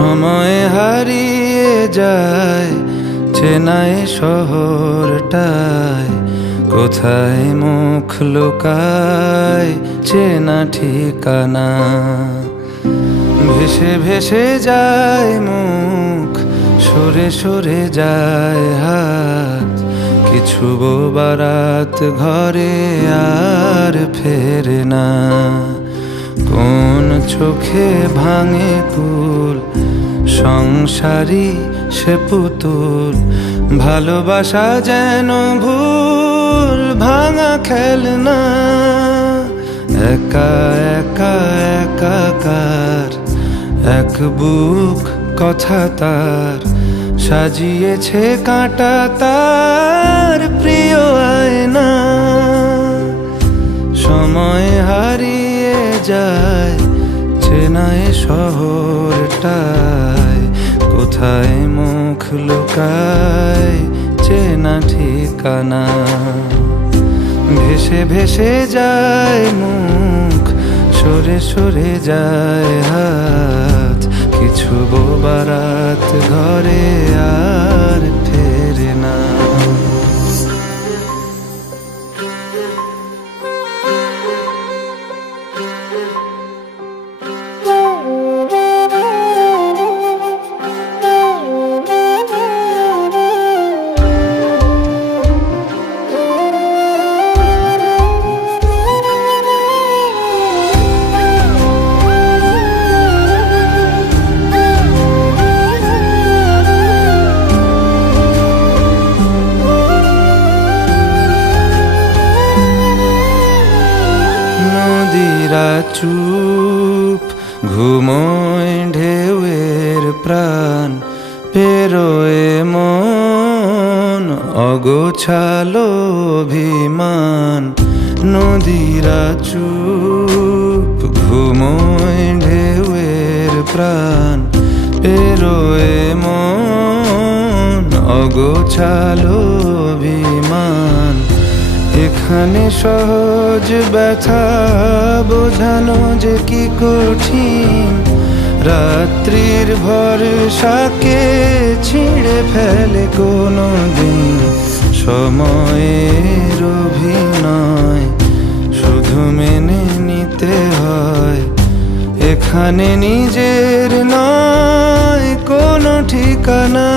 সময় হারিয়ে যায় চেনাই শহরটায়, কোথায় মুখ লুকায় চেনা ঠিকানা। ভেসে ভেসে যায় মুখ, সরে সরে যায় হাত, কিছু বারাত ঘরে আর ফেরে না। কোন চোখে ভাঙে কুল, সংসারী সে পুতুল, ভালোবাসা যেন ভুল ভাঙা খেলনা। একা একা একাকার এক বুক কথা তার, সাজিয়েছে কাঁটা তার প্রিয় আয়না। সময় হারিয়ে যায় চেনাই শহরটায়, কোথায় মুখ লুকায় চেনা ঠিকানা। ভেসে ভেসে যায় মুখ, সরে সরে যায় হাত, কিছু বারাত ঘরে আর ফেরে না। নদীরা চুপ ঘুমোয় ঢেউয়ের প্রাণ, পেরোয় মন অগোছালো অভিমান। নদীরা চুপ ঘুমোয় ঢেউয়ের প্রাণ, পেরোয় মন অগোছালো অভিমান। এখানে সহজ ব্যথা বোঝানো যে কি কঠিন, রাত্রির ভরসাকে ছিঁড়ে ফেলে কোনো দিন। সময়ের অভিনয় শুধু মেনে নিতে হয়, এখানে নিজের নয় কোনো ঠিকানা।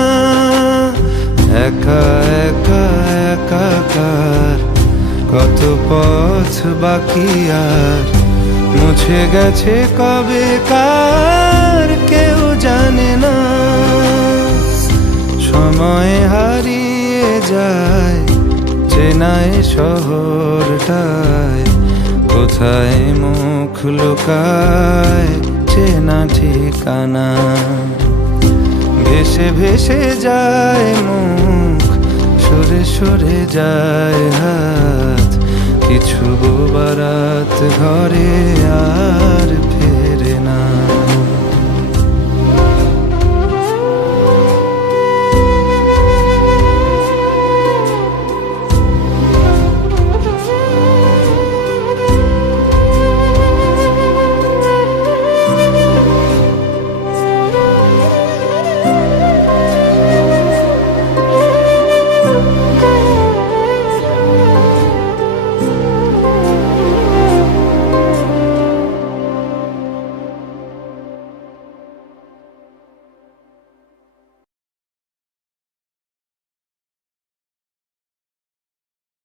একা একা একাকার কত পথ বাকি আর, মুছে গেছে কবে কার কেউ জানে না। সময় হারিয়ে যায় চেনাই শহরটায়, কোথায় মুখ লুকায় চেনা ঠিকানা। ভেসে ভেসে যায় মুখ, সরে সরে যায় হাত, কিছু বারাত ঘরে আর